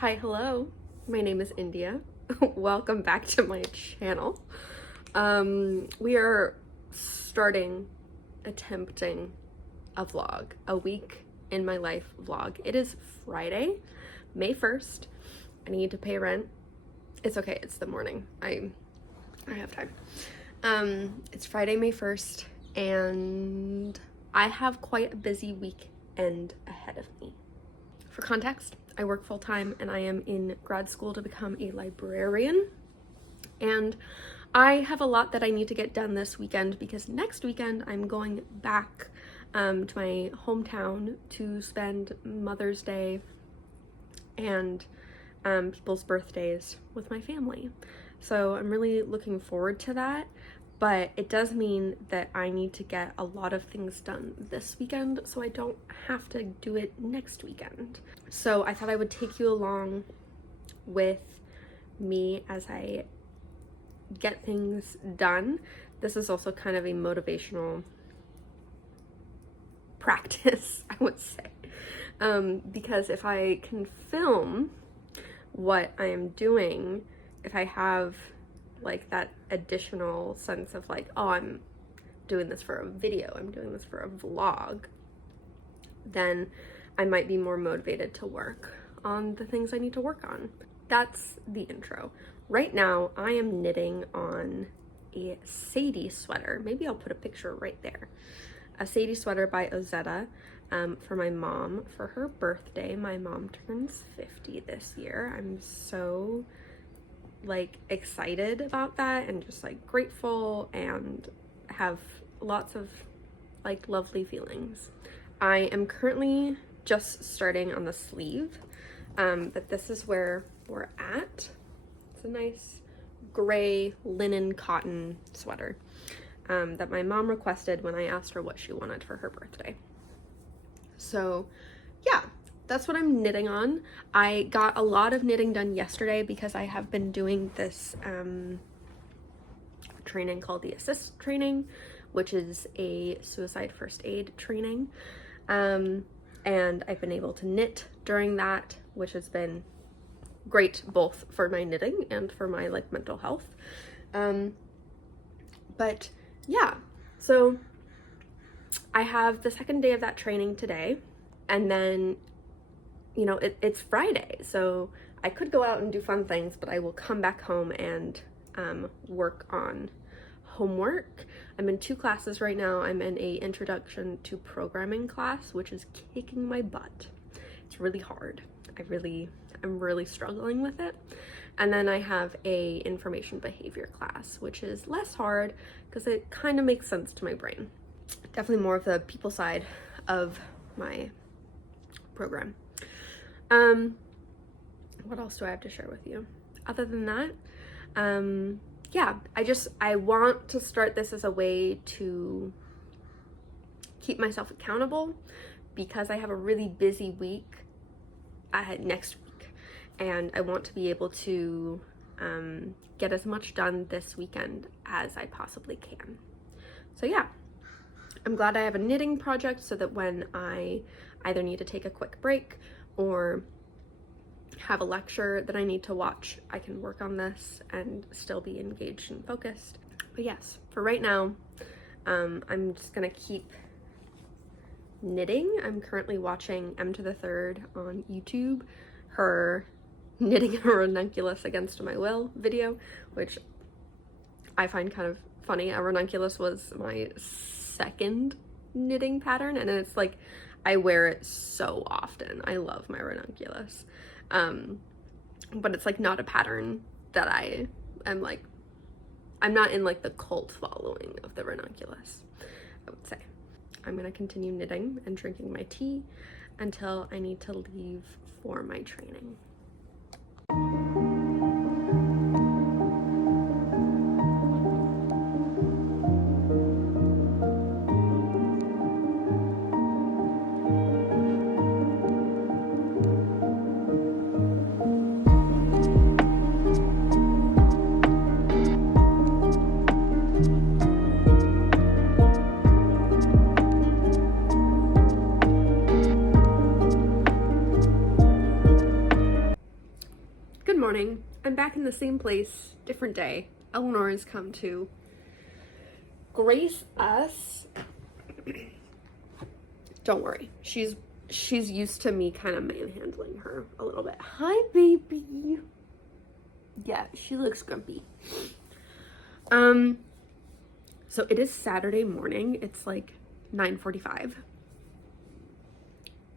Hi, hello. My name is India. Welcome back to my channel. We are attempting a vlog, a week in my life vlog. It is Friday, May 1st. I need to pay rent. It's okay, it's the morning. I have time. It's Friday, May 1st, and I have quite a busy weekend ahead of me. For context, I work full-time and I am in grad school to become a librarian. And I have a lot that I need to get done this weekend because next weekend I'm going back to my hometown to spend Mother's Day and people's birthdays with my family. So I'm really looking forward to that. But it does mean that I need to get a lot of things done this weekend so I don't have to do it next weekend. So I thought I would take you along with me as I get things done. This is also kind of a motivational practice, I would say. Because if I can film what I am doing, if I have like that additional sense of like, oh, I'm doing this for a video, I'm doing this for a vlog, then I might be more motivated to work on the things I need to work on. That's the intro. Right now, I am knitting on a Sadie sweater. Maybe I'll put a picture right there. A Sadie sweater by Ozetta for my mom for her birthday. My mom turns 50 this year. I'm so like excited about that and just like grateful and have lots of like lovely feelings. I am currently just starting on the sleeve, but this is where we're at. It's a nice gray linen cotton sweater that my mom requested when I asked her what she wanted for her birthday. So yeah, that's what I'm knitting on. I got a lot of knitting done yesterday because I have been doing this training called the Assist training, which is a suicide first aid training. And I've been able to knit during that, which has been great both for my knitting and for my like mental health. But yeah, so I have the second day of that training today, and then you know, it's Friday, so I could go out and do fun things, but I will come back home and work on homework. I'm in 2 classes right now. I'm in a introduction to programming class, which is kicking my butt. It's really hard. I'm really struggling with it. And then I have a information behavior class, which is less hard because it kind of makes sense to my brain. Definitely more of the people side of my program. What else do I have to share with you? Other than that, yeah, I want to start this as a way to keep myself accountable because I have a really busy week next week, and I want to be able to get as much done this weekend as I possibly can. So yeah, I'm glad I have a knitting project so that when I either need to take a quick break or have a lecture that I need to watch, I can work on this and still be engaged and focused. But yes, for right now, I'm just gonna keep knitting. I'm currently watching M to the Third on YouTube, her knitting a ranunculus against my will video, which I find kind of funny. A ranunculus was my second knitting pattern, and it's like I wear it so often. I love my ranunculus. But it's like not a pattern that I am like, I'm not in like the cult following of the ranunculus, I would say. I'm gonna continue knitting and drinking my tea until I need to leave for my training. morning. I'm back in the same place, different day. Eleanor has come to grace us. Don't worry. She's used to me kind of manhandling her a little bit. Hi, baby. Yeah, she looks grumpy. So it is Saturday morning. It's like 9:45.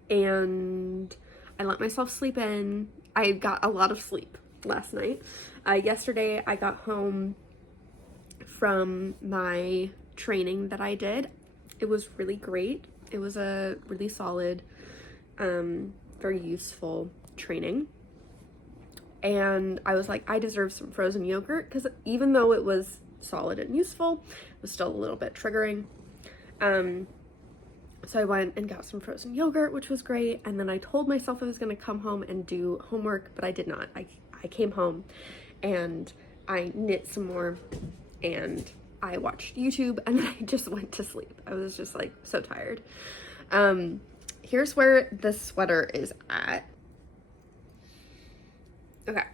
And I let myself sleep in. I got a lot of sleep last night. Yesterday I got home from my training that I did. It was really great. It was a really solid, very useful training. And I was like, I deserve some frozen yogurt, because even though it was solid and useful, it was still a little bit triggering. So I went and got some frozen yogurt, which was great. And then I told myself I was going to come home and do homework, but I did not. I came home and I knit some more and I watched YouTube, and then I just went to sleep. I was just like so tired. Here's where the sweater is at. Okay,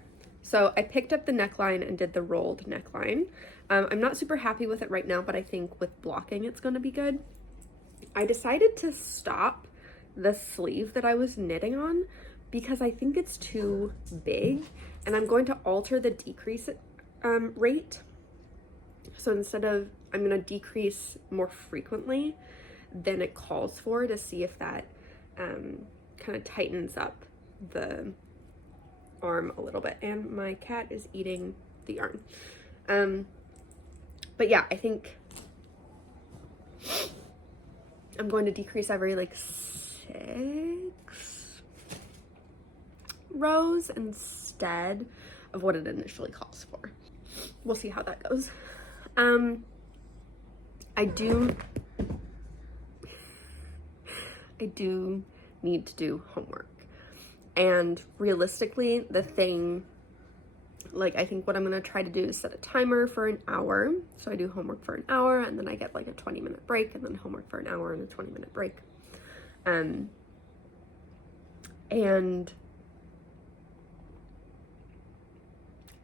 so I picked up the neckline and did the rolled neckline. I'm not super happy with it right now, but I think with blocking it's going to be good. I decided to stop the sleeve that I was knitting on because I think it's too big, and I'm going to alter the decrease rate. So instead of, I'm going to decrease more frequently than it calls for, to see if that kind of tightens up the arm a little bit. And my cat is eating the yarn. But yeah, I think I'm going to decrease every like 6 rows instead of what it initially calls for. We'll see how that goes. I do need to do homework, and realistically the thing, like, I think what I'm gonna try to do is set a timer for an hour. So I do homework for an hour, and then I get like a 20-minute break, and then homework for an hour and a 20-minute break. And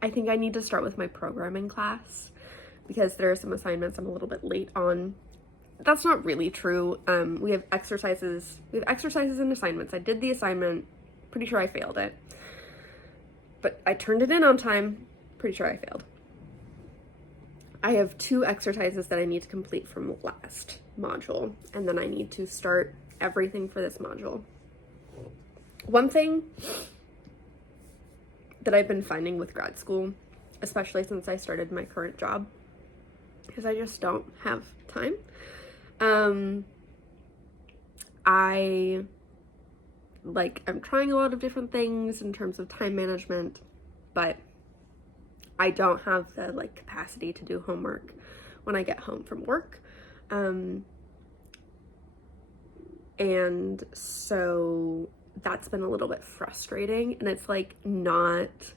I think I need to start with my programming class, because there are some assignments I'm a little bit late on. That's not really true. We have exercises and assignments. I did the assignment, pretty sure I failed it, but I turned it in on time, pretty sure I failed. I have 2 exercises that I need to complete from last module, and then I need to start everything for this module. One thing that I've been finding with grad school, especially since I started my current job, is I just don't have time. I'm trying a lot of different things in terms of time management, but I don't have the like capacity to do homework when I get home from work. And so that's been a little bit frustrating, and it's like not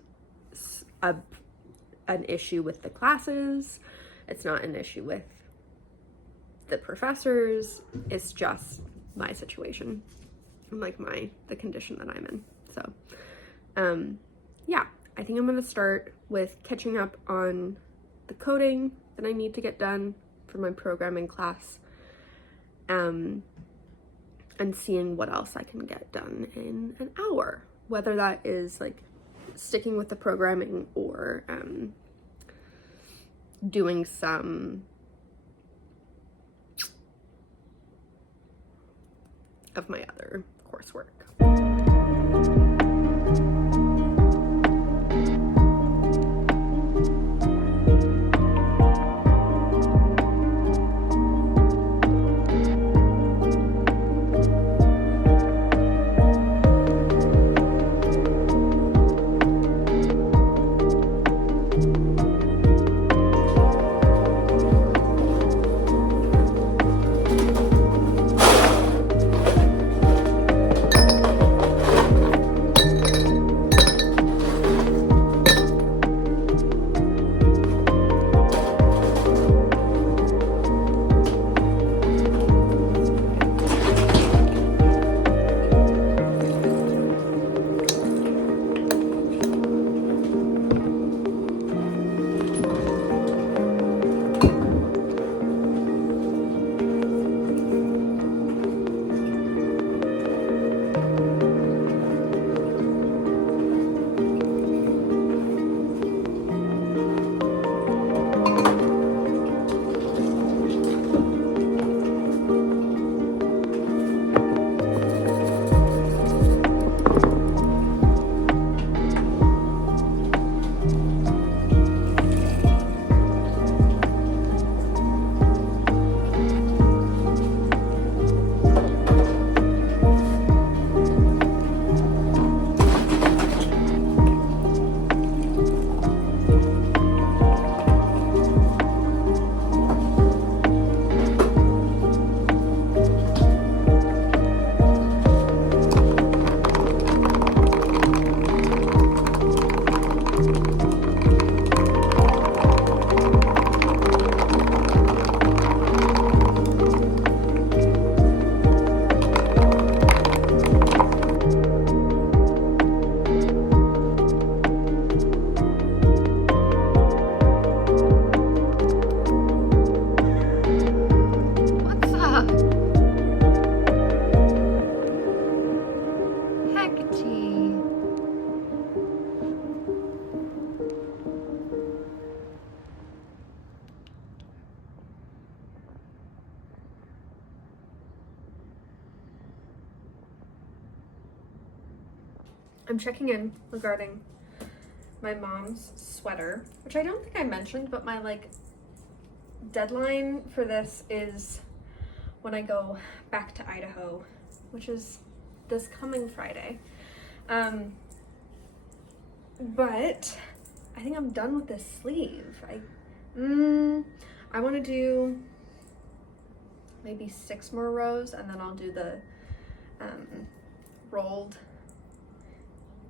an issue with the classes. It's not an issue with the professors. It's just my situation and like the condition that I'm in. So, yeah, I think I'm going to start with catching up on the coding that I need to get done for my programming class, and seeing what else I can get done in an hour, whether that is like sticking with the programming or doing some of my other coursework. I'm checking in regarding my mom's sweater, which I don't think I mentioned, but my like deadline for this is when I go back to Idaho, which is this coming Friday. But I think I'm done with this sleeve. I want to do maybe 6 more rows, and then I'll do the rolled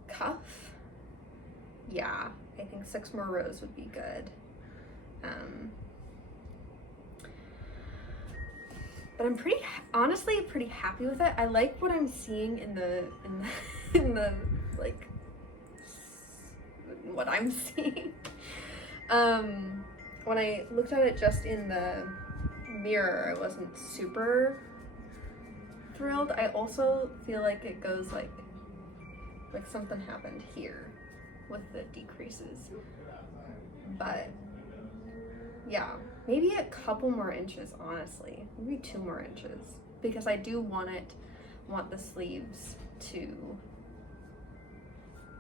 cuff. Yeah, I think 6 more rows would be good. But I'm honestly pretty happy with it. I like what I'm seeing in the like what I'm seeing. When I looked at it just in the mirror, I wasn't super thrilled. I also feel like it goes like something happened here with the decreases. But yeah, maybe a couple more inches, honestly. Maybe 2 more inches, because I do want the sleeves to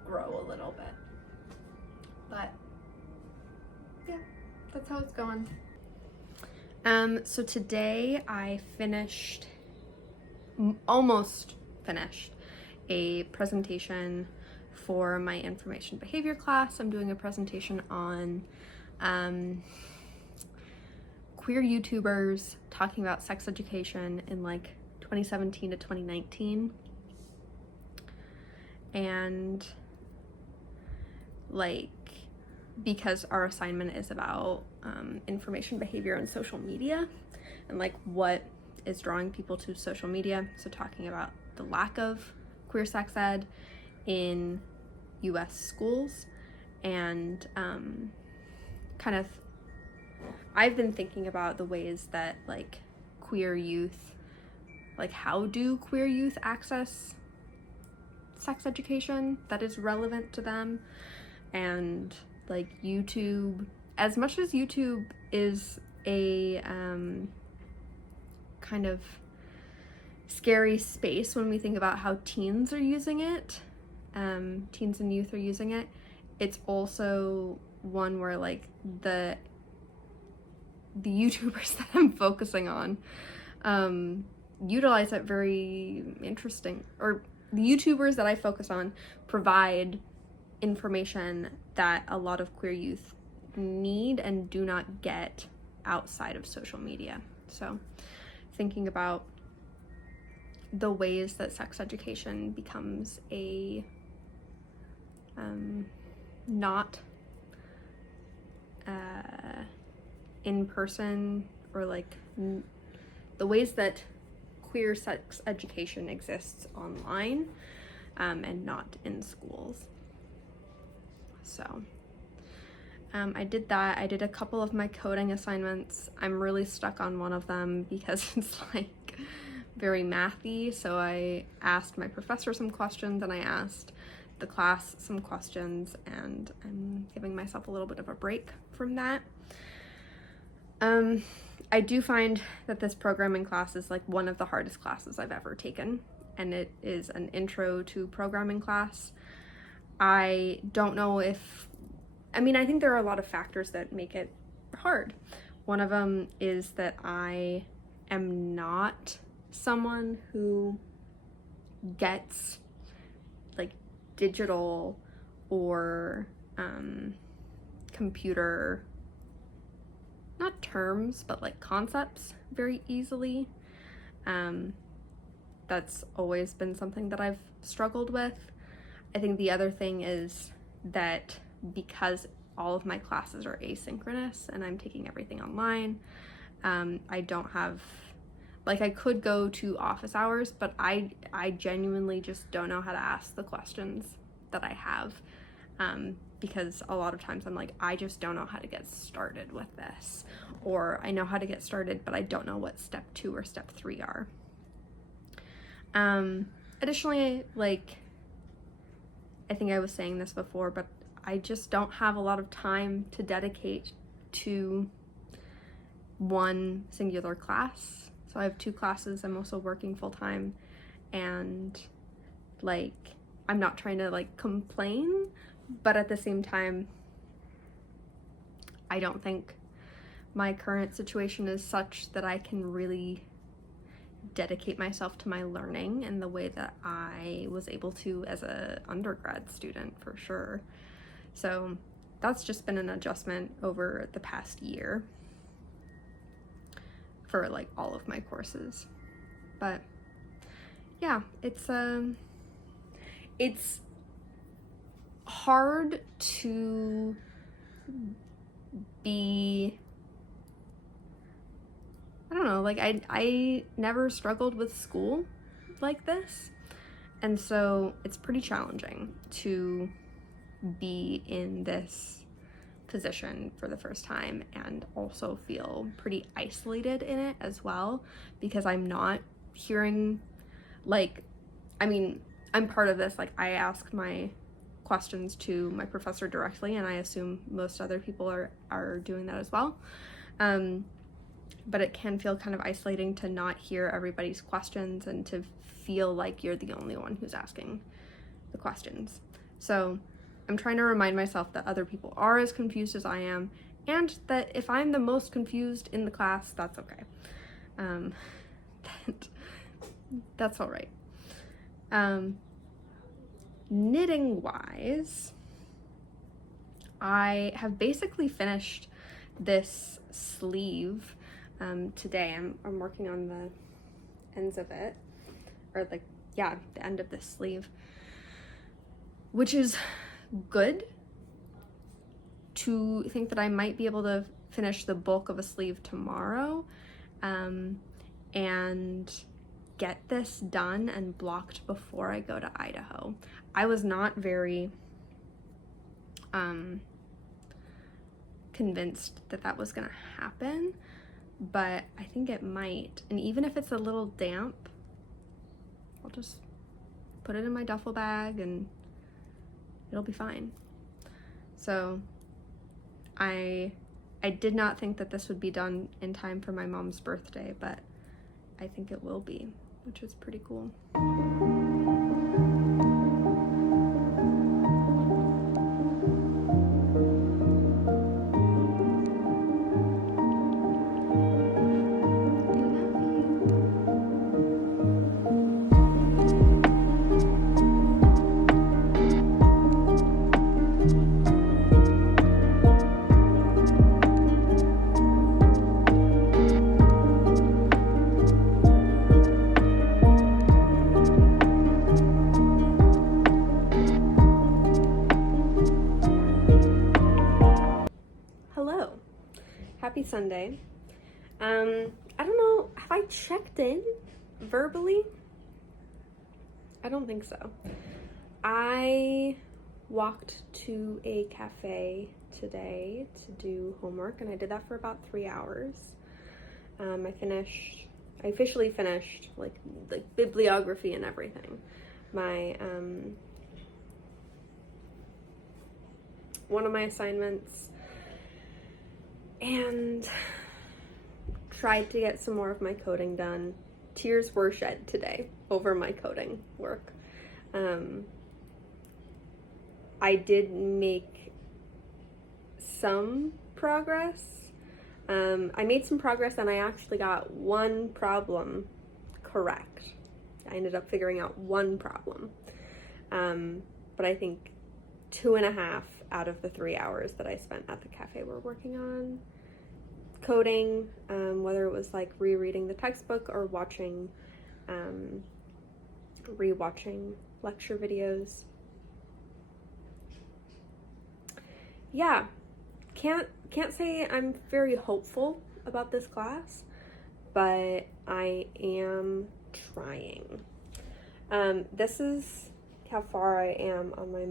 grow a little bit. But yeah, that's how it's going. So today I almost finished a presentation for my information behavior class. I'm doing a presentation on queer YouTubers talking about sex education in like 2017 to 2019. And like, because our assignment is about information behavior and social media, and like what is drawing people to social media. So talking about the lack of queer sex ed in US schools, and kind of I've been thinking about the ways that like queer youth, like how do queer youth access sex education that is relevant to them. And like YouTube, as much as YouTube is a kind of scary space when we think about how teens are using it, teens and youth are using it, it's also one where like the YouTubers that I'm focusing on utilize it very interesting, or the YouTubers that I focus on provide information that a lot of queer youth need and do not get outside of social media. So thinking about the ways that sex education becomes a not in-person, or like the ways that queer sex education exists online and not in schools. So I did that. I did a couple of my coding assignments. I'm really stuck on one of them because it's like very mathy. So I asked my professor some questions, and I asked the class some questions, and I'm giving myself a little bit of a break from that. I do find that this programming class is like one of the hardest classes I've ever taken, and it is an intro to programming class. I don't know if, I think there are a lot of factors that make it hard. One of them is that I am not someone who gets like digital or computer, not terms, but like concepts very easily. That's always been something that I've struggled with. I think the other thing is that because all of my classes are asynchronous and I'm taking everything online, I don't have, like, I could go to office hours, but I genuinely just don't know how to ask the questions that I have, because a lot of times I'm like, I just don't know how to get started with this, or I know how to get started, but I don't know what step 2 or step 3 are. Additionally, like, I think I was saying this before, but I just don't have a lot of time to dedicate to one singular class. So I have 2 classes. I'm also working full time, and like I'm not trying to like complain, but at the same time, I don't think my current situation is such that I can really dedicate myself to my learning in the way that I was able to as a undergrad student, for sure. So that's just been an adjustment over the past year for like all of my courses. But yeah, it's hard to be, I don't know, like I never struggled with school like this, and so it's pretty challenging to be in this position for the first time and also feel pretty isolated in it as well, because I'm not hearing, like, I mean, I'm part of this, like I ask my questions to my professor directly, and I assume most other people are doing that as well. But it can feel kind of isolating to not hear everybody's questions and to feel like you're the only one who's asking the questions. So I'm trying to remind myself that other people are as confused as I am, and that if I'm the most confused in the class, that's okay. That's all right. Knitting wise, I have basically finished this sleeve today. I'm working on the ends of it, or like, yeah, the end of this sleeve, which is good to think that I might be able to finish the bulk of a sleeve tomorrow, and get this done and blocked before I go to Idaho. I was not very convinced that that was gonna happen, but I think it might. And even if it's a little damp, I'll just put it in my duffel bag and it'll be fine. So I did not think that this would be done in time for my mom's birthday, but I think it will be, which is pretty cool. Happy Sunday. I don't know, have I checked in verbally? I don't think so. I walked to a cafe today to do homework, and I did that for about 3 hours. I officially finished like bibliography and everything. My one of my assignments, and tried to get some more of my coding done. Tears were shed today over my coding work. I did make some progress. I made some progress, and I actually got one problem correct. I ended up figuring out one problem. But I think 2.5 out of the 3 hours that I spent at the cafe were working on coding, whether it was like rereading the textbook or rewatching lecture videos. Yeah, can't say I'm very hopeful about this class, but I am trying. This is how far I am on my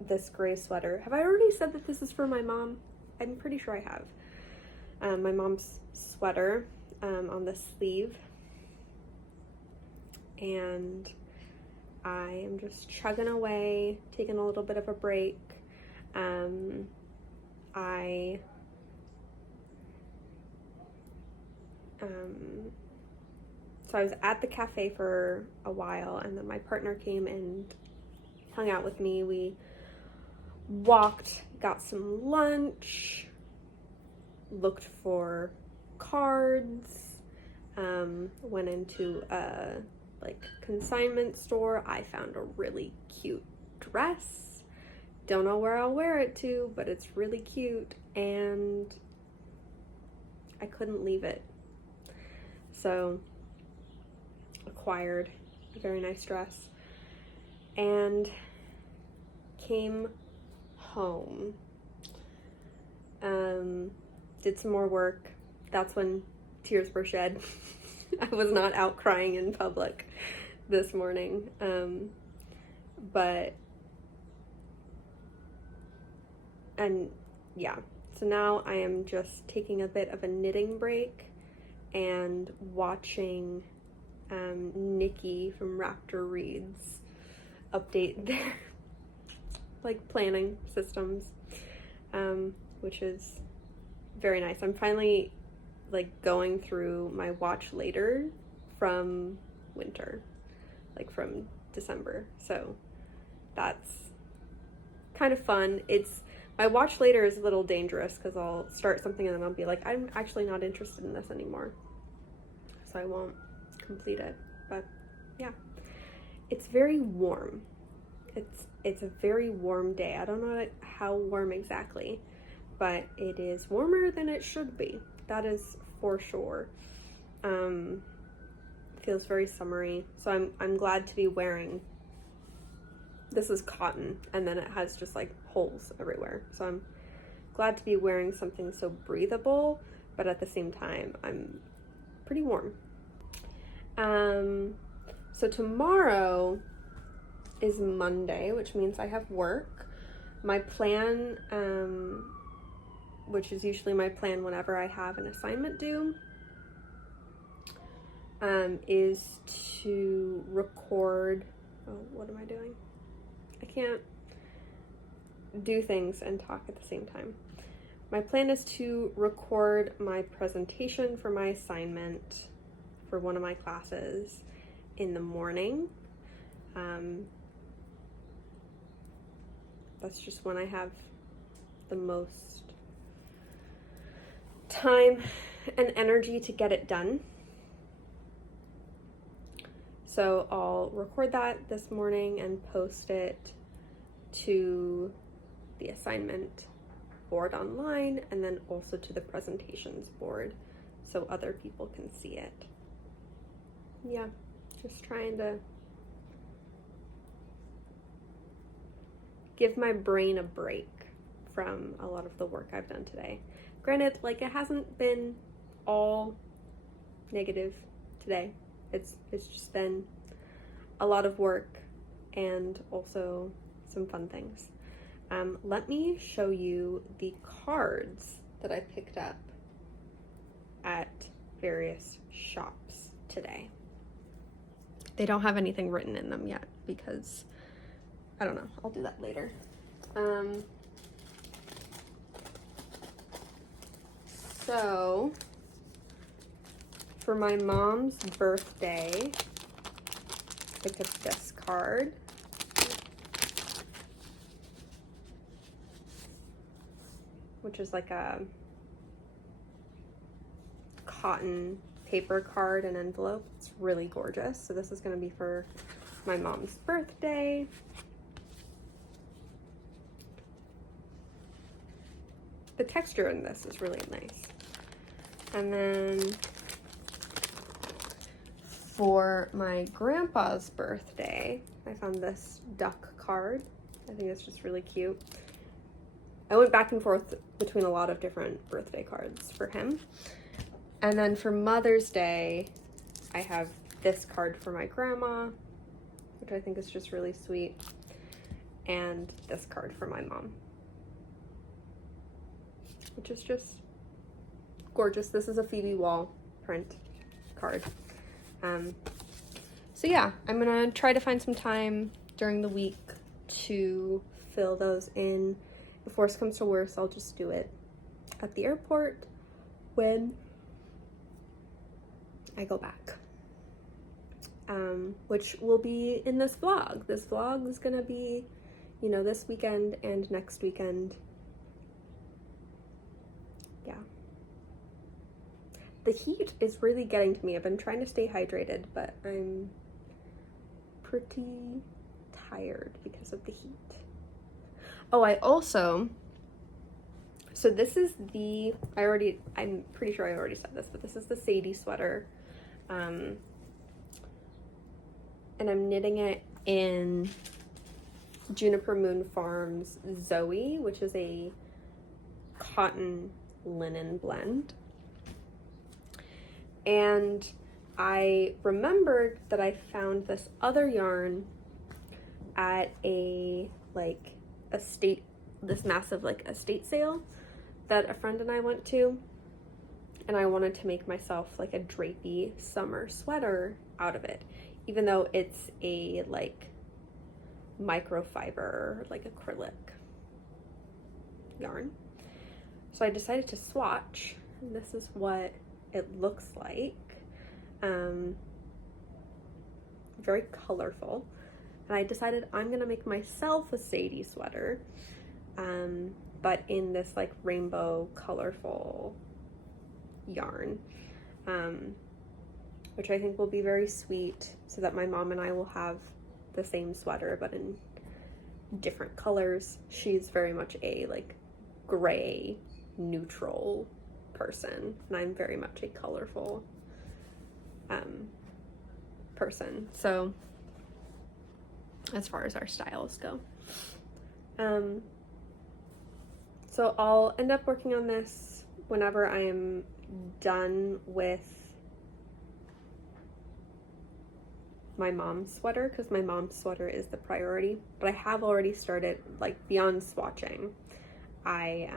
this gray sweater. Have I already said that this is for my mom? I'm pretty sure I have. My mom's sweater on the sleeve, and I am just chugging away, taking a little bit of a break. I So I was at the cafe for a while, and then my partner came and hung out with me. We walked, got some lunch, looked for cards, went into a like consignment store. I found a really cute dress. Don't know where I'll wear it to, but it's really cute, and I couldn't leave it. So acquired a very nice dress and came home. Did some more work. That's when tears were shed. I was not out crying in public this morning. And yeah, so now I am just taking a bit of a knitting break and watching Nikki from Raptor Reads update their like planning systems, which is very nice. I'm finally like going through my watch later from winter, like from December. So that's kind of fun. My watch later is a little dangerous because I'll start something and then I'll be like, I'm actually not interested in this anymore. So I won't complete it. But yeah, it's very warm. It's a very warm day. I don't know how warm exactly, but it is warmer than it should be. That is for sure. Feels very summery. So I'm glad to be wearing, this is cotton, and then it has just like holes everywhere. So I'm glad to be wearing something so breathable, but at the same time, I'm pretty warm. So tomorrow is Monday, which means I have work. My plan, which is usually my plan whenever I have an assignment due, is to record, what am I doing? I can't do things and talk at the same time. My plan is to record my presentation for my assignment for one of my classes in the morning. That's just when I have the most time and energy to get it done. So I'll record that this morning and post it to the assignment board online, and then also to the presentations board so other people can see it. Yeah, just trying to give my brain a break from a lot of the work I've done today. Granted, like, it hasn't been all negative today. It's just been a lot of work and also some fun things. Let me show you the cards that I picked up at various shops today. They don't have anything written in them yet because, I don't know, I'll do that later. So, for my mom's birthday, I picked up this card. Which is like a cotton paper card and envelope. It's really gorgeous. So this is going to be for my mom's birthday. The texture in this is really nice. And then for my grandpa's birthday, I found this duck card. I think it's just really cute. I went back and forth between a lot of different birthday cards for him. And then for Mother's Day, I have this card for my grandma, which I think is just really sweet, and this card for my mom, which is just gorgeous. This is a Phoebe Wall print card. So yeah, I'm gonna try to find some time during the week to fill those in. If worse comes to worse, I'll just do it at the airport when I go back. which will be in this vlog. This vlog is gonna be, you know, this weekend and next weekend. Yeah. The heat is really getting to me. I've been trying to stay hydrated, but I'm pretty tired because of the heat. Oh, I also, so this is the, I'm pretty sure I already said this, but this is the Sadie sweater. And I'm knitting it in Juniper Moon Farms Zoe, which is a cotton linen blend. And I remembered that I found this other yarn at a this massive estate sale that a friend and I went to, and I wanted to make myself like a drapey summer sweater out of it, even though it's a microfiber, acrylic yarn. So I decided to swatch, and this is what it looks like. Very colorful. And I decided I'm gonna make myself a Sadie sweater, but in this rainbow colorful yarn, which I think will be very sweet, so that my mom and I will have the same sweater but in different colors. She's very much a gray neutral person, and I'm very much a colorful person, so as far as our styles go. So I'll end up working on this whenever I am done with my mom's sweater, because my mom's sweater is the priority. But I have already started, beyond swatching, I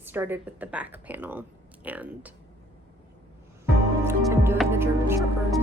started with the back panel, and I'm doing the German Shepherds.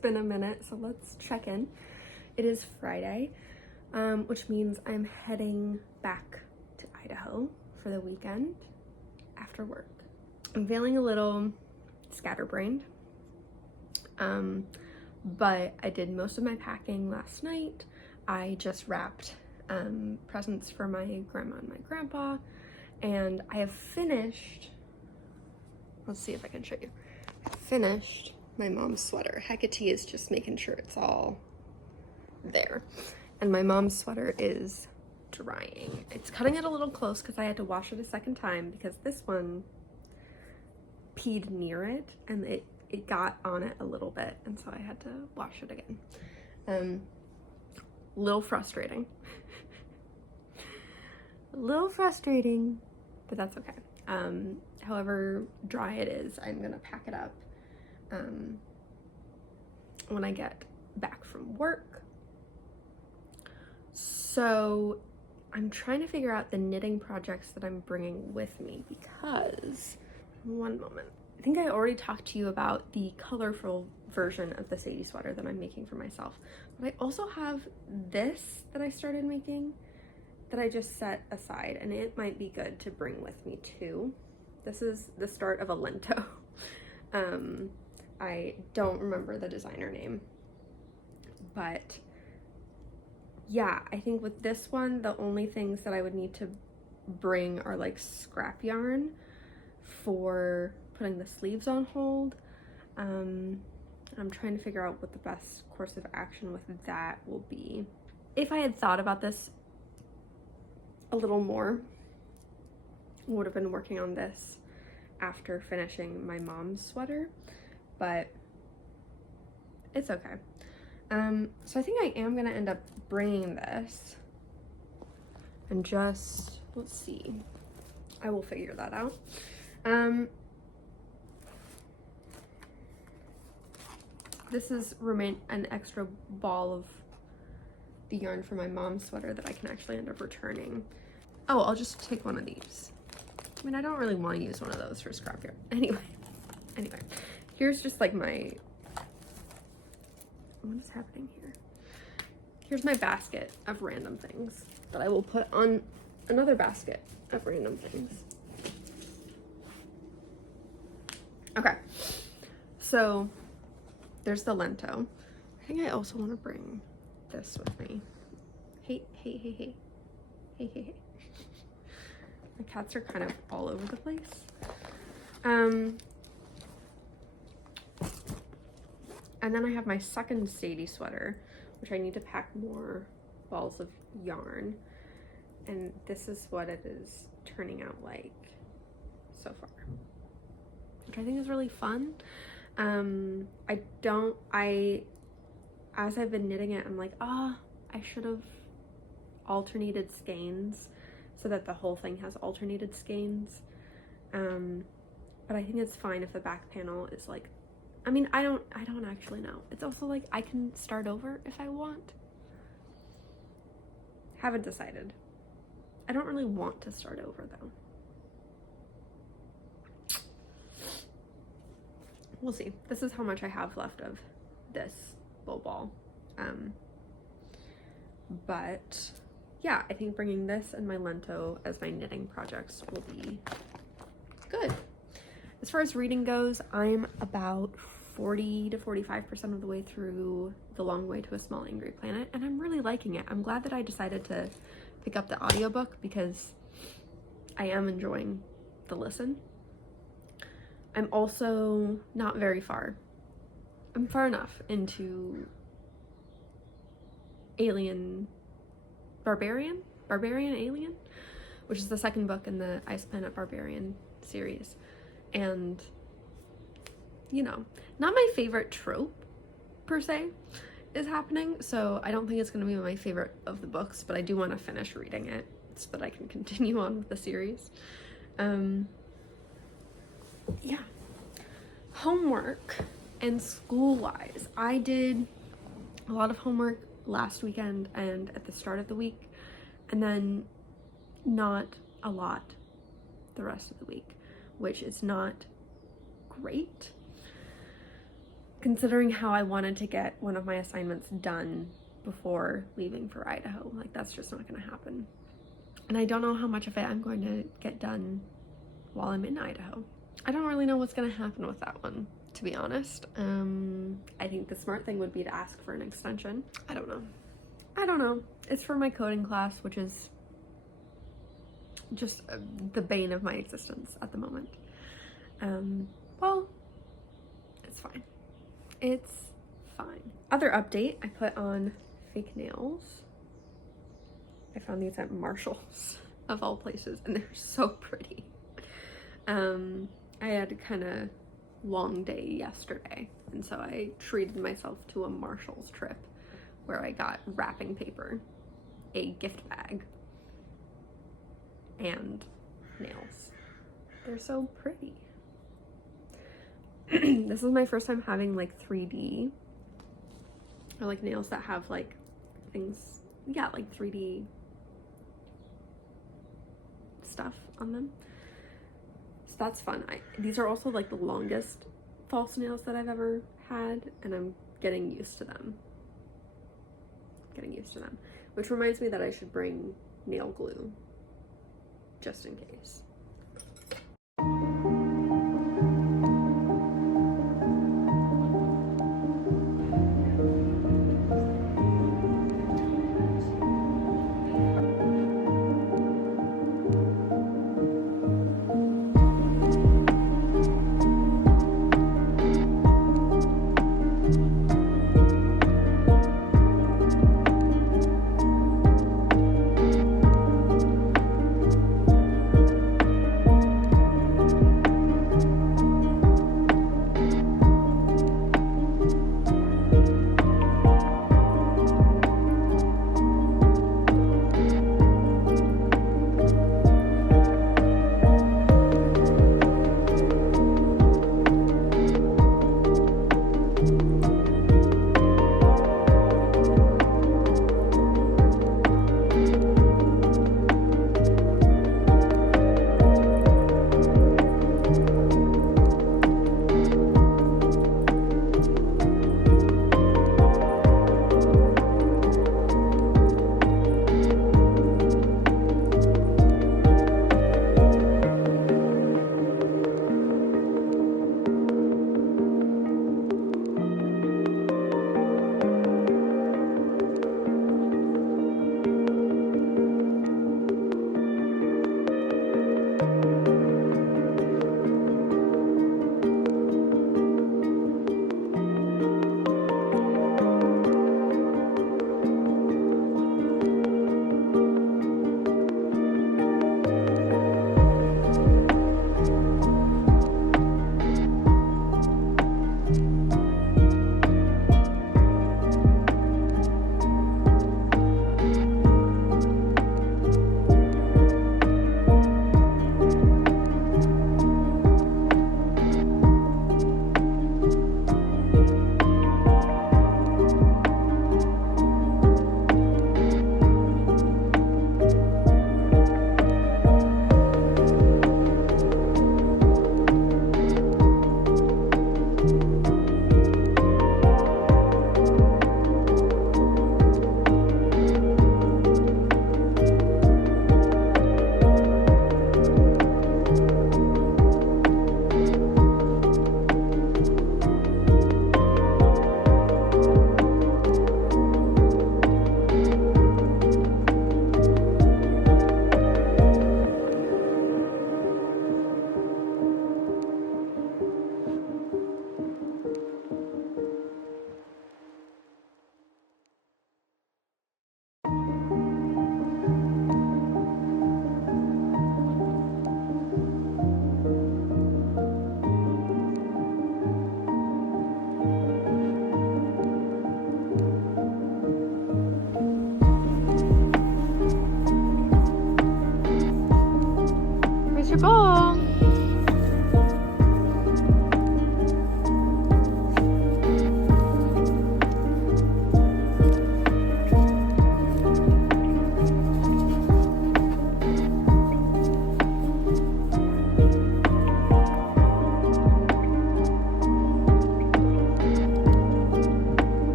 Been a minute, so let's check in. It is Friday, which means I'm heading back to Idaho for the weekend after work. I'm feeling a little scatterbrained, but I did most of my packing last night. I just wrapped presents for my grandma and my grandpa, and I have finished, let's see if I can show you, finished my mom's sweater. Hecate is just making sure it's all there. And my mom's sweater is drying. It's cutting it a little close because I had to wash it a second time because this one peed near it and it got on it a little bit, and so I had to wash it again. Little frustrating. A little frustrating, but that's okay. However dry it is, I'm gonna pack it up when I get back from work. So I'm trying to figure out the knitting projects that I'm bringing with me because, one moment. I think I already talked to you about the colorful version of the Sadie sweater that I'm making for myself. But I also have this that I started making that I just set aside, and it might be good to bring with me too. This is the start of a lento. I don't remember the designer name, but yeah, I think with this one, the only things that I would need to bring are like scrap yarn for putting the sleeves on hold. I'm trying to figure out what the best course of action with that will be. If I had thought about this a little more, I would have been working on this after finishing my mom's sweater, but it's okay. So I think I am gonna end up bringing this and just, let's see, I will figure that out. This is an extra ball of the yarn for my mom's sweater that I can actually end up returning. Oh, I'll just take one of these. I mean, I don't really want to use one of those for scrapyard. Anyway, here's just like my, what is happening here? Here's my basket of random things that I will put on another basket of random things. Okay, so there's the lento. I think I also want to bring this with me. Hey. My cats are kind of all over the place. And then I have my second Sadie sweater, which I need to pack more balls of yarn. And this is what it is turning out like so far, which I think is really fun. As I've been knitting it, I'm like, I should have alternated skeins so that the whole thing has alternated skeins. But I think it's fine if the back panel is like, I mean, I don't actually know. It's also like I can start over if I want. Haven't decided. I don't really want to start over though. We'll see. This is how much I have left of this bow ball. But yeah, I think bringing this and my lento as my knitting projects will be good. As far as reading goes, I'm about 40 to 45% of the way through The Long Way to a Small Angry Planet, and I'm really liking it. I'm glad that I decided to pick up the audiobook because I am enjoying the listen. I'm also not very far. I'm far enough into Barbarian Alien, which is the second book in the Ice Planet Barbarian series. And, you know, not my favorite trope per se is happening, so I don't think it's going to be my favorite of the books, but I do want to finish reading it so that I can continue on with the series. Yeah. Homework and school-wise, I did a lot of homework last weekend and at the start of the week, and then not a lot the rest of the week, which is not great considering how I wanted to get one of my assignments done before leaving for Idaho. Like, that's just not going to happen. And I don't know how much of it I'm going to get done while I'm in Idaho. I don't really know what's going to happen with that one, to be honest. I think the smart thing would be to ask for an extension. I don't know. It's for my coding class, which is just the bane of my existence at the moment. Well, it's fine. It's fine. Other update, I put on fake nails. I found these at Marshall's, of all places, and they're so pretty. I had a kind of long day yesterday, and so I treated myself to a Marshall's trip where I got wrapping paper, a gift bag, and nails. They're so pretty. This is my first time having like 3D, or like nails that have like things, yeah, like 3D stuff on them. So that's fun. These are also like the longest false nails that I've ever had, and I'm getting used to them. Which reminds me that I should bring nail glue just in case.